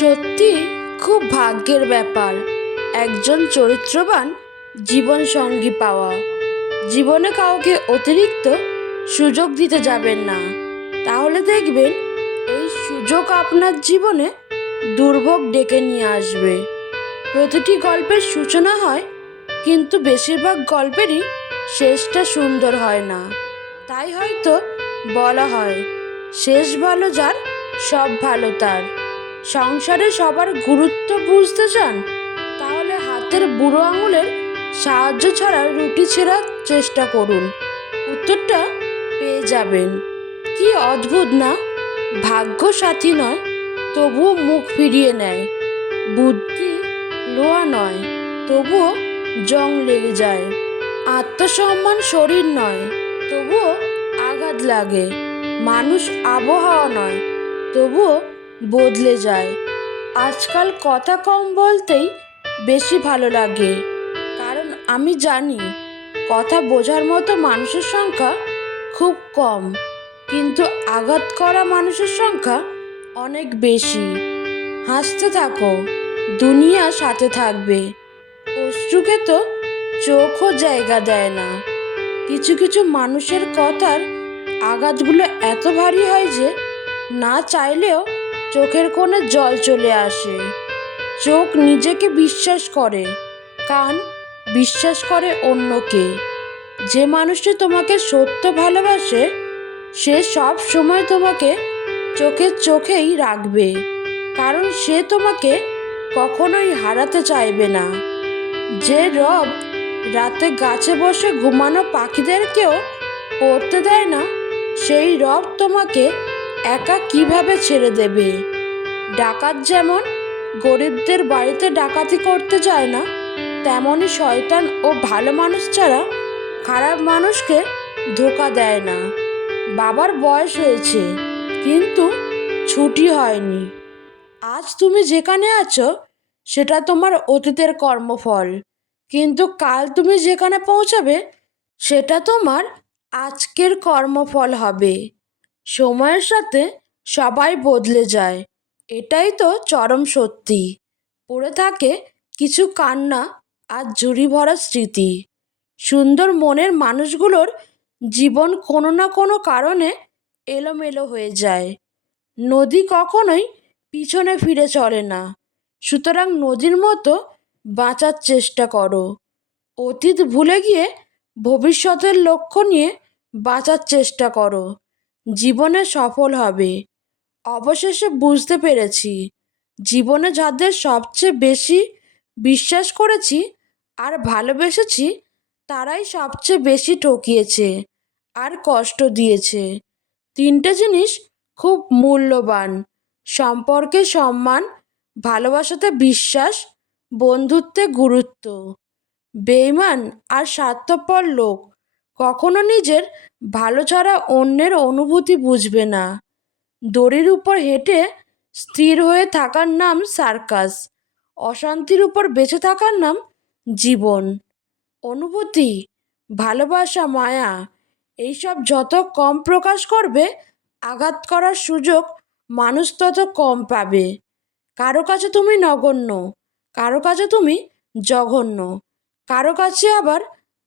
সত্যি খুব ভাগ্যের ব্যাপার। একজন চরিত্রবান জীবনসঙ্গী পাওয়া। জীবনে কাউকে অতিরিক্ত সুযোগ দিতে যাবেন না। তাহলে দেখবেন এই সুযোগ আপনার জীবনে দুর্ভোগ ডেকে নিয়ে আসবে। প্রতিটি গল্পের সূচনা হয়, কিন্তু বেশিরভাগ গল্পেরই শেষটা সুন্দর হয় না। তাই হয়তো বলা হয়, শেষ ভালো যার, সব ভালো তার। সংসারে সবার গুরুত্ব বুঝতে চান, তাহলে হাতের বুড়ো আঙুলের সাহায্য ছাড়া রুটি ছেঁড়ার চেষ্টা করুন। উত্তরটা পেয়ে যাবেন। কি অদ্ভুত না? ভাগ্য সাথী নয়, তবুও মুখ ফিরিয়ে নেয়। বুদ্ধি লোয়া নয়, তবুও জং লেগে যায়। আত্মসম্মান শরীর নয়, তবুও আঘাত লাগে। মানুষ আবহাওয়া নয়, তবুও বদলে যায়। আজকাল কথা কম বলতেই বেশি ভালো লাগে। কারণ আমি জানি, কথা বোঝার মতো মানুষের সংখ্যা খুব কম। কিন্তু আঘাত করা মানুষের সংখ্যা অনেক বেশি। হাসতে থাকো, দুনিয়া সাথে থাকবে। অশ্রুকে তো চোখও জায়গা দেয় না। কিছু কিছু মানুষের কথার আঘাতগুলো এত ভারী হয় যে, না চাইলেও চোখের কোণে জল চলে আসে। চোখ নিজেকে বিশ্বাস করে, কান বিশ্বাস করে অন্যকে। যে মানুষটি তোমাকে সত্য ভালোবাসে, সে সব সময় তোমাকে চোখের চোখেই রাখবে, কারণ সে তোমাকে কখনোই হারাতে চাইবে না। যে রব রাতে গাছে বসে ঘুমানো পাখিদেরকেও পড়তে দেয় না, সেই রব তোমাকে একা কীভাবে ছেড়ে দেবে? ডাকাত যেমন গরিবদের বাড়িতে ডাকাতি করতে চায় না, তেমনই শয়তান ও ভালো মানুষ ছাড়া খারাপ মানুষকে ধোকা দেয় না। বাবার বয়স হয়েছে, কিন্তু ছুটি হয়নি। আজ তুমি যেখানে আছো, সেটা তোমার অতীতের কর্মফল। কিন্তু কাল তুমি যেখানে পৌঁছাবে, সেটা তোমার আজকের কর্মফল হবে। সময়ের সাথে সবাই বদলে যায়। এটাই তো চরম সত্যি। পড়ে থাকে কিছু কান্না আর ঝুড়ি ভরা স্মৃতি। সুন্দর মনের মানুষগুলোর জীবন কোনো না কোনো কারণে এলোমেলো হয়ে যায়। নদী কখনোই পিছনে ফিরে চলে না। সুতরাং নদীর মতো বাঁচার চেষ্টা করো। অতীত ভুলে গিয়ে ভবিষ্যতের লক্ষ্য নিয়ে বাঁচার চেষ্টা করো। জীবনে সফল হবে। অবশেষে বুঝতে পেরেছি। জীবনে যাদের সবচেয়ে বেশি বিশ্বাস করেছি আর ভালোবেসেছি, তারাই সবচেয়ে বেশি ঠকিয়েছে আর কষ্ট দিয়েছে। তিনটে জিনিস খুব মূল্যবান। সম্পর্কে সম্মান, ভালোবাসাতে বিশ্বাস, বন্ধুত্বে গুরুত্ব। বেইমান আর স্বার্থপর লোক কখনো নিজের ভালো ছাড়া অন্যের অনুভূতি বুঝবে না। দড়ির উপর হেঁটে স্থির হয়ে থাকার নাম সার্কাস, অশান্তির উপর বেঁচে থাকার নাম জীবন। অনুভূতি, ভালোবাসা, মায়া, এইসব যত কম প্রকাশ করবে, আঘাত করার সুযোগ মানুষ তত কম পাবে। কারও কাছে তুমি নগণ্য, কারও কাছে তুমি জঘন্য, কারও কাছে আবার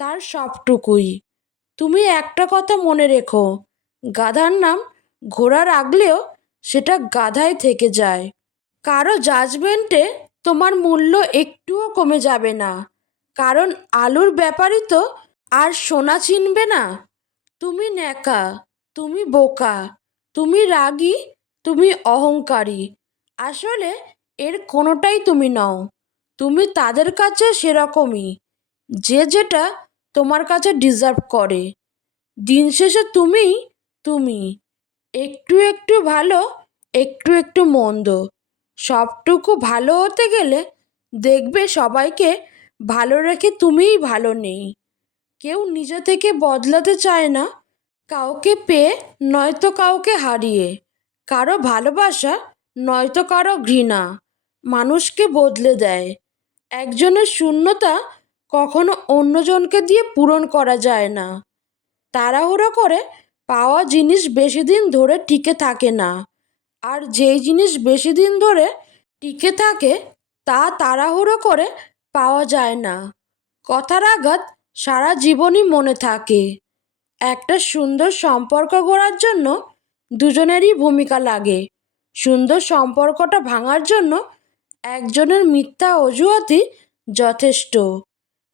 তার সবটুকুই। তুমি একটা কথা মনে রেখো। গাধার নাম ঘোড়া রাখলেও সেটা গাধাই থেকে যায়। কারও জাজমেন্টে তোমার মূল্য একটুও কমে যাবে না। কারণ আলুর ব্যাপারই তো আর সোনা চিনবে না। তুমি ন্যাকা, তুমি বোকা, তুমি রাগী, তুমি অহংকারী। আসলে এর কোনোটাই তুমি নও। তুমি তাদের কাছে সেরকমই। যে যেটা তোমার কাছে ডিজার্ভ করে। দিন শেষে তুমিই তুমি একটু একটু ভালো, একটু একটু মন্দ। সবটুকু ভালো হতে গেলে দেখবে সবাইকে ভালো রেখে তুমিই ভালো নেই। কেউ নিজে থেকে বদলাতে চায় না, কাউকে পেয়ে নয়তো কাউকে হারিয়ে। কারও ভালোবাসা, নয়তো কারও ঘৃণা। মানুষকে বদলে দেয়। একজনের শূন্যতা কখনো অন্যজনকে দিয়ে পূরণ করা যায় না। তাড়াহুড়ো করে পাওয়া জিনিস বেশি দিন ধরে টিকে থাকে না। আর যেই জিনিস বেশি দিন ধরে টিকে থাকে, তা তাড়াহুড়ো করে পাওয়া যায় না। কথার আঘাত সারা জীবনই মনে থাকে। একটা সুন্দর সম্পর্ক গড়ার জন্য দুজনেরই ভূমিকা লাগে। সুন্দর সম্পর্কটা ভাঙার জন্য একজনের মিথ্যা অজুহাতই যথেষ্ট।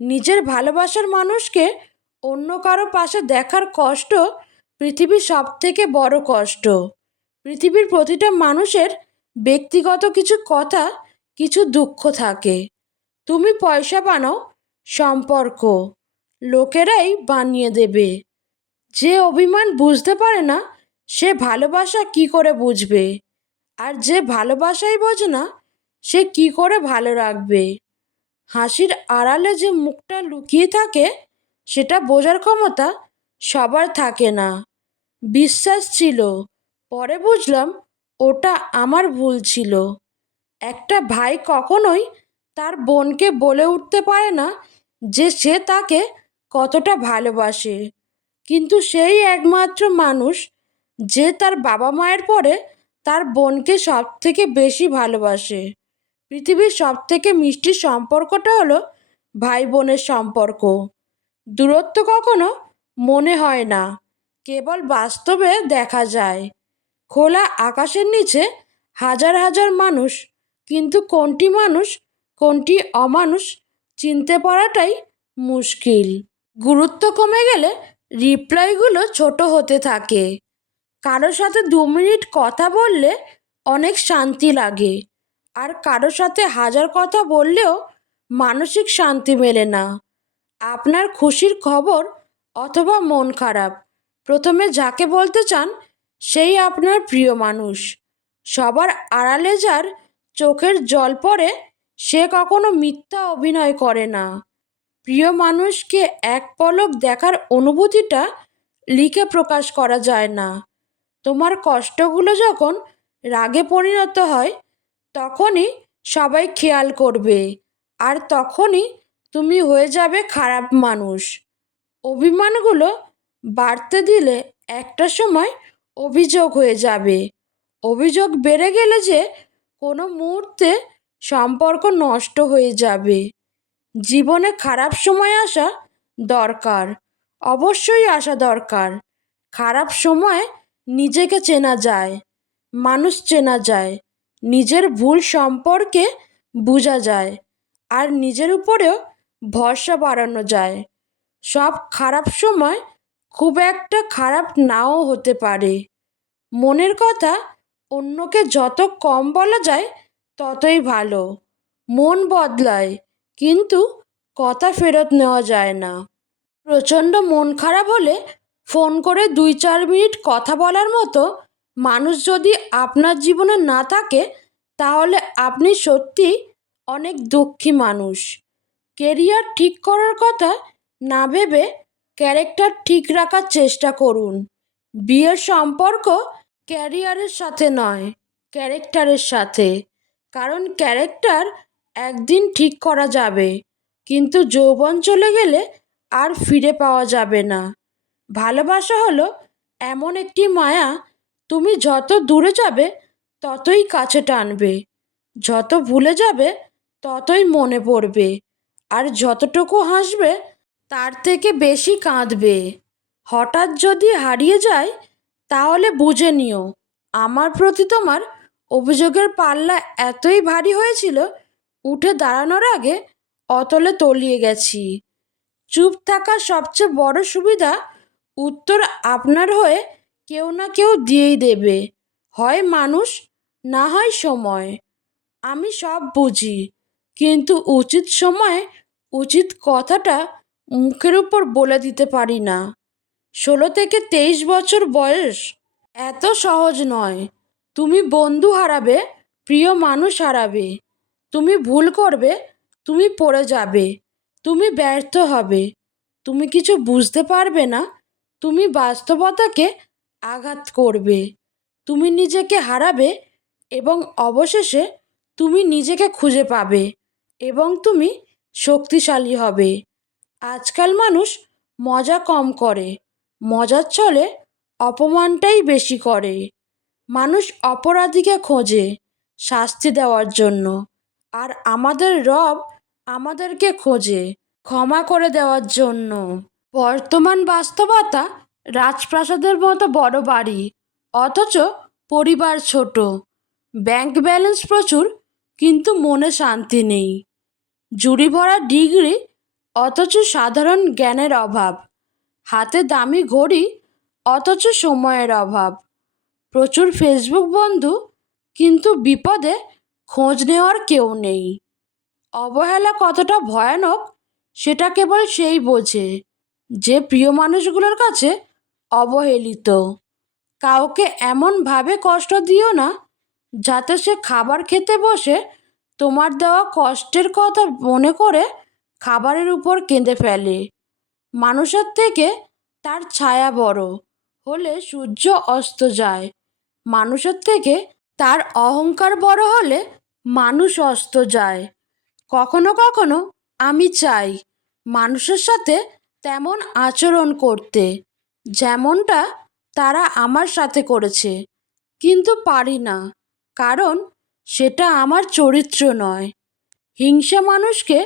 নিজের ভালোবাসার মানুষকে অন্য কারও পাশে দেখার কষ্ট পৃথিবীর সব থেকে বড় কষ্ট। পৃথিবীর প্রতিটা মানুষের ব্যক্তিগত কিছু কথা, কিছু দুঃখ থাকে। তুমি পয়সা বানাও, সম্পর্ক লোকেরাই বানিয়ে দেবে। যে অভিমান বুঝতে পারে না, সে ভালোবাসা কি করে বুঝবে? আর যে ভালোবাসাই বোঝে না, সে কি করে ভালো রাখবে? হাসির আড়ালে যে মুখটা লুকিয়ে থাকে, সেটা বোঝার ক্ষমতা সবার থাকে না। বিশ্বাস ছিল, পরে বুঝলাম ওটা আমার ভুল ছিল। একটা ভাই কখনোই তার বোনকে বলে উঠতে পারে না যে সে তাকে কতটা ভালোবাসে। কিন্তু সেই একমাত্র মানুষ যে তার বাবা মায়ের পরে তার বোনকে সব থেকে বেশি ভালোবাসে। পৃথিবীর সব থেকে মিষ্টি সম্পর্কটা হলো ভাই বোনের সম্পর্ক। দূরত্ব কখনো মনে হয় না, কেবল বাস্তবে দেখা যায়। খোলা আকাশের নিচে হাজার হাজার মানুষ, কিন্তু কোনটি মানুষ, কোনটি অমানুষ চিনতে পারাটাই মুশকিল। গুরুত্ব কমে গেলে রিপ্লাইগুলো ছোট হতে থাকে। কারোর সাথে দু মিনিট কথা বললে অনেক শান্তি লাগে। আর কারোর সাথে হাজার কথা বললেও মানসিক শান্তি মেলে না। আপনার খুশির খবর অথবা মন খারাপ। প্রথমে যাকে বলতে চান, সেই আপনার প্রিয় মানুষ। সবার আড়ালে যার চোখের জল পড়ে, সে কখনো মিথ্যা অভিনয় করে না। প্রিয় মানুষকে এক পলক দেখার অনুভূতিটা লিখে প্রকাশ করা যায় না। তোমার কষ্টগুলো যখন রাগে পরিণত হয় তখনই সবাই খেয়াল করবে। আর তখনই তুমি হয়ে যাবে খারাপ মানুষ। অভিমানগুলো বাড়তে দিলে একটা সময় অভিযোগ হয়ে যাবে। অভিযোগ বেড়ে গেলে যে কোনো মুহূর্তে সম্পর্ক নষ্ট হয়ে যাবে। জীবনে খারাপ সময় আসা দরকার, অবশ্যই আসা দরকার। খারাপ সময় নিজেকে চেনা যায়, মানুষ চেনা যায়। নিজের ভুল সম্পর্কে বোঝা যায় আর নিজের উপরেও ভরসা বাড়ানো যায়। সব খারাপ সময় খুব একটা খারাপ নাও হতে পারে। মনের কথা অন্যকে যত কম বলা যায় ততই ভালো। মন বদলায়, কিন্তু কথা ফেরত নেওয়া যায় না। প্রচণ্ড মন খারাপ হলে ফোন করে দুই চার মিনিট কথা বলার মতো মানুষ যদি আপনার জীবনে না থাকে, তাহলে আপনি সত্যি অনেক দুঃখী মানুষ। কেরিয়ার ঠিক করার কথা না ভেবে ক্যারেক্টার ঠিক রাখার চেষ্টা করুন। বিয়ের সম্পর্ক ক্যারিয়ারের সাথে নয়, ক্যারেক্টারের সাথে। কারণ ক্যারেক্টার একদিন ঠিক করা যাবে, কিন্তু যৌবন চলে গেলে আর ফিরে পাওয়া যাবে না। ভালোবাসা হলো এমন একটি মায়া তুমি যত দূরে যাবে, ততই কাছে টানবে। যত ভুলে যাবে, ততই মনে পড়বে। আর যতটুকু হাসবে, তার থেকে বেশি কাঁদবে। হঠাৎ যদি হারিয়ে যায়, তাহলে বুঝে নিও, আমার প্রতি তোমার অভিযোগের পাল্লা এতই ভারী হয়েছিল, উঠে দাঁড়ানোর আগে অতলে তলিয়ে গেছি। চুপ থাকার সবচেয়ে বড় সুবিধা উত্তর আপনার হয়ে কেউ না কেউ দিয়েই দেবে। হয় মানুষ, না হয় সময়। আমি সব বুঝি, কিন্তু উচিত সময়ে উচিত কথাটা মুখের উপর বলে দিতে পারি না। ষোলো থেকে তেইশ বছর বয়স, এত সহজ নয়। তুমি বন্ধু হারাবে, প্রিয় মানুষ হারাবে। তুমি ভুল করবে, তুমি পড়ে যাবে। তুমি ব্যর্থ হবে। তুমি কিছু বুঝতে পারবে না। তুমি বাস্তবতাকে আঘাত করবে। তুমি নিজেকে হারাবে এবং অবশেষে তুমি নিজেকে খুঁজে পাবে এবং তুমি শক্তিশালী হবে। আজকাল মানুষ মজা কম করে, মজার ছলে অপমানটাই বেশি করে। মানুষ অপরাধীকে খোঁজে শাস্তি দেওয়ার জন্য, আর আমাদের রব আমাদেরকে খোঁজে ক্ষমা করে দেওয়ার জন্য। বর্তমান বাস্তবতা রাজপ্রাসাদের মতো বড় বাড়ি, অথচ পরিবার ছোট। ব্যাংক ব্যালেন্স প্রচুর, কিন্তু মনে শান্তি নেই। জুড়ি ভরা ডিগ্রি, অথচ সাধারণ জ্ঞানের অভাব। হাতে দামি ঘড়ি, অথচ সময়ের অভাব। প্রচুর ফেসবুক বন্ধু, কিন্তু বিপদে খোঁজ নেওয়ার কেউ নেই। অবহেলা কতটা ভয়ানক, সেটা কেবল সেই বোঝে। যে প্রিয় মানুষগুলোর কাছে অবহেলিত। কাউকে এমনভাবে কষ্ট দিও না, যাতে সে খাবার খেতে বসে তোমার দেওয়া কষ্টের কথা মনে করে খাবারের উপর কেঁদে ফেলে। মানুষের থেকে তার ছায়া বড়, হলে সূর্য অস্ত যায়। মানুষের থেকে তার অহংকার বড় হলে মানুষ অস্ত যায়। কখনো কখনো আমি চাই মানুষের সাথে তেমন আচরণ করতে। যেমনটা তারা আমার সাথে করেছে, কিন্তু পারি না, কারণ সেটা আমার চরিত্র নয়। হিংসা মানুষকে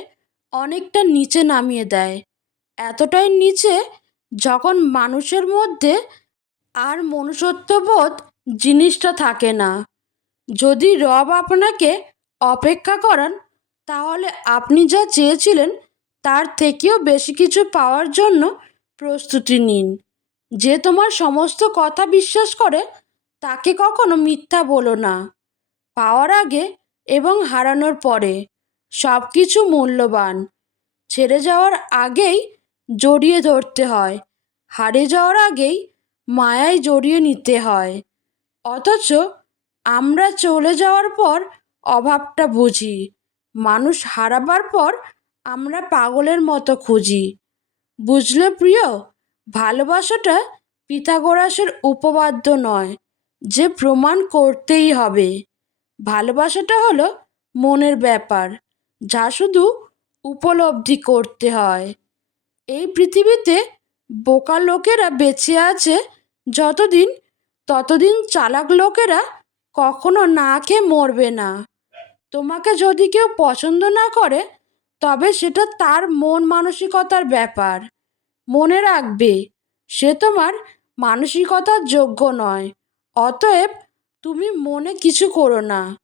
অনেকটা নিচে নামিয়ে দেয়, এতটাই নিচে যখন মানুষের মধ্যে আর মনুষ্যত্ববোধ জিনিসটা থাকে না। যদি রব আপনাকে অপেক্ষা করান, তাহলে আপনি যা চেয়েছিলেন তার থেকেও বেশি কিছু পাওয়ার জন্য প্রস্তুতি নিন। যে তোমার সমস্ত কথা বিশ্বাস করে, তাকে কখনো মিথ্যা বলো না। পাওয়ার আগে এবং হারানোর পরে সব কিছু মূল্যবান। ছেড়ে যাওয়ার আগেই জড়িয়ে ধরতে হয়। হারিয়ে যাওয়ার আগেই মায়ায় জড়িয়ে নিতে হয়। অথচ আমরা চলে যাওয়ার পর অভাবটা বুঝি। মানুষ হারাবার পর আমরা পাগলের মতো খুঁজি। বুঝলে প্রিয়? ভালোবাসাটা পিথাগোরাসের উপপাদ্য নয়, যে প্রমাণ করতেই হবে। ভালোবাসাটা হলো মনের ব্যাপার, যা শুধু উপলব্ধি করতে হয়। এই পৃথিবীতে বোকা লোকেরা বেঁচে আছে যতদিন, ততদিন চালাক লোকেরা কখনো না খেয়ে মরবে না। তোমাকে যদি কেউ পছন্দ না করে, তবে সেটা তার মন মানসিকতার ব্যাপার। মনে রাখবে, সে তোমার মানসিকতার যোগ্য নয়। অতএব তুমি মনে কিছু করো না।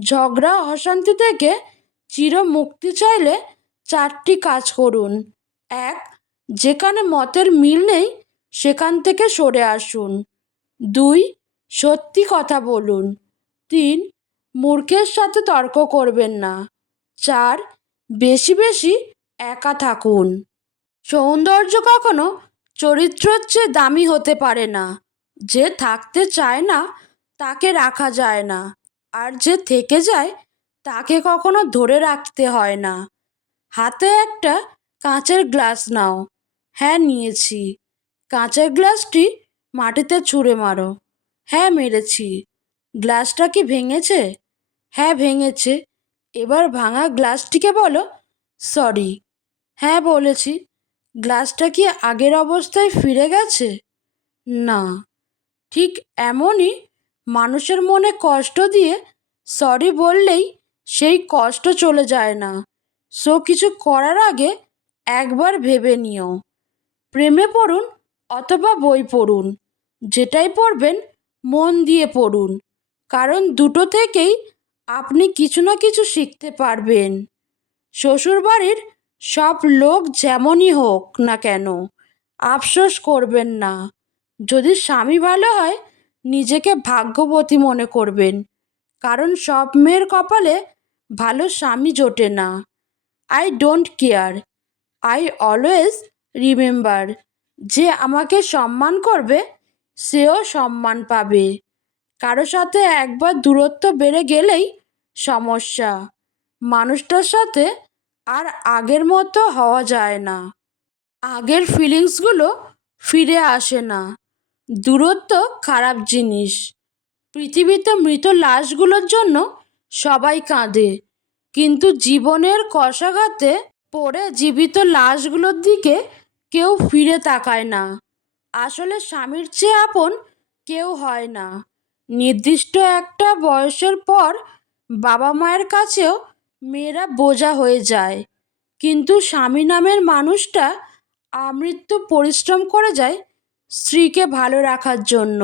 ঝগড়া, অশান্তি থেকে চির মুক্তি চাইলে চারটি কাজ করুন। এক, যেখানে মতের মিল নেই, সেখান থেকে সরে আসুন। দুই, সত্যি কথা বলুন। তিন, মূর্খের সাথে তর্ক করবেন না। চার, বেশি বেশি একা থাকুন। সৌন্দর্য কখনো চরিত্রের চেয়ে দামি হতে পারে না। যে থাকতে চায় না, তাকে রাখা যায় না। আর যে থেকে যায়, তাকে কখনো ধরে রাখতে হয় না। হাতে একটা কাঁচের গ্লাস নাও। হ্যাঁ নিয়েছি। কাঁচের গ্লাসটি মাটিতে ছুঁড়ে মারো। হ্যাঁ মেরেছি। গ্লাসটা কি ভেঙেছে? হ্যাঁ ভেঙেছে। এবার ভাঙা গ্লাসটিকে বলো, সরি। হ্যাঁ বলেছি। গ্লাসটা কি আগের অবস্থায় ফিরে গেছে? না। ঠিক এমনই মানুষের মনে কষ্ট দিয়ে সরি বললেই সেই কষ্ট চলে যায় না। সো কিছু করার আগে একবার ভেবে নিও। প্রেমে পড়ুন অথবা বই পড়ুন, যেটাই পড়বেন মন দিয়ে পড়ুন, কারণ দুটো থেকেই আপনি কিছু না কিছু শিখতে পারবেন। শ্বশুরবাড়ির সব লোক যেমনই হোক না কেন, আফসোস করবেন না। যদি স্বামী ভালো হয়, নিজেকে ভাগ্যবতী মনে করবেন, কারণ সব মেয়ের কপালে ভালো স্বামী জোটে না। I don't care I always remember যে আমাকে সম্মান করবে, সেও সম্মান পাবে। কারও সাথে একবার দূরত্ব বেড়ে গেলেই সমস্যা। মানুষটার সাথে আর আগের মতো হওয়া যায় না। আগের ফিলিংসগুলো ফিরে আসে না। দূরত্ব খারাপ জিনিস। পৃথিবীতে মৃত লাশগুলোর জন্য সবাই কাঁদে। কিন্তু জীবনের কষাঘাতে পড়ে জীবিত লাশগুলোর দিকে কেউ ফিরে তাকায় না। আসলে স্বামীর চেয়ে আপন কেউ হয় না। নির্দিষ্ট একটা বয়সের পর বাবা মায়ের কাছেও মেয়েরা বোঝা হয়ে যায়। কিন্তু স্বামী নামের মানুষটা আমৃত্যু পরিশ্রম করে যায় স্ত্রীকে ভালো রাখার জন্য।